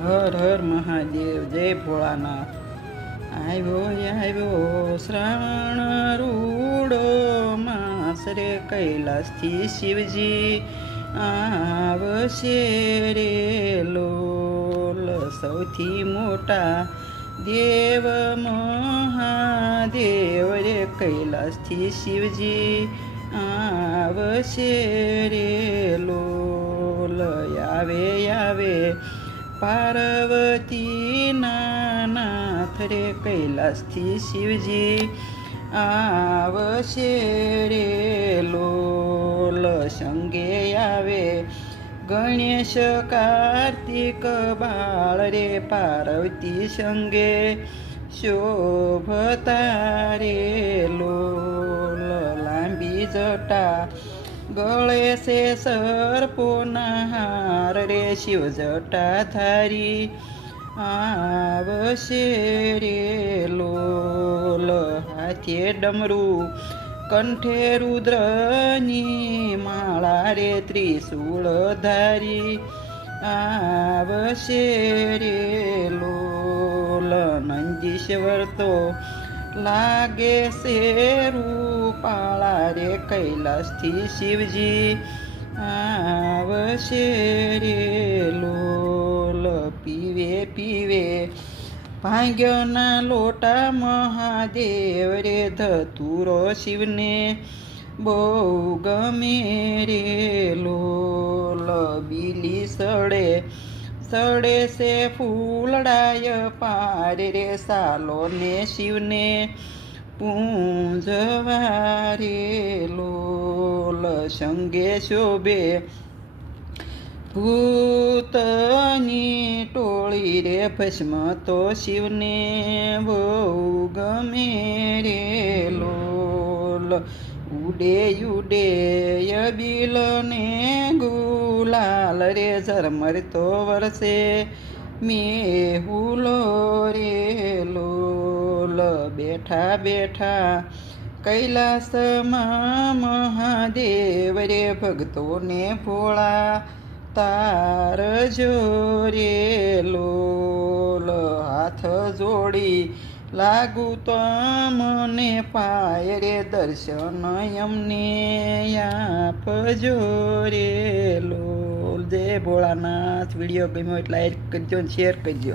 હર હર મહાદેવ, જય ભોળાનાથ. આવ્યો શ્રાવણ રૂડો માસ રે, કૈલાસથી શિવજી આવશે રે લોલ. સૌથી મોટા દેવ મહાદેવ રે, કૈલાસથી શિવજી આવશે રે લોલ. આવે પાર્વતી નાથ રે, કૈલાસથી શિવજી આવશે રે લોલ. સંગે આવે ગણેશ કાર્તિક બાળ રે, પાર્વતી સંગે શોભતા રે લોલ. લાંબી જટા ગળે છે સર્પોના હાર રે, શિવ જટા ધારી આવશે રે લોલ. હાથે ડમરું કંઠે રુદ્રની માળા રે, ત્રિશૂળ ધારી આવશે રે લોલ. નંદીશ્વર તો લાગે છે રૂપાળા રે, કૈલાસથી શિવજી આવશે રે લોલ. પીવે ભાંગ્યોના લોટા મહાદેવ રે, ધતુરો શિવને બહુ ગમે રે લોલ. બીલી સડે છે ફૂલડાય પાર રે, સાલો ને શિવને પૂંજવા રે લોલ. સંગે શોભે ભૂતની ટોળી રે, ભસ્મ તો શિવને બહુ ગમે રે લોલ. ઉડે અબીલ ને ગુલાલ રે, ઝરમર તો વરસે મેહુલો રે લોલ. બેઠા કૈલાસમાં મહાદેવ રે, ભક્તોને ભોળા તાર જો રે લોલ. હાથ જોડી લાગુ તો મને પાય રે, દર્શન અમને આપજો રે લોલ. જય ભોળાનાથ. વિડીયો ગમ્યો એટલે લાઈક કરજો અને શેર કરજો.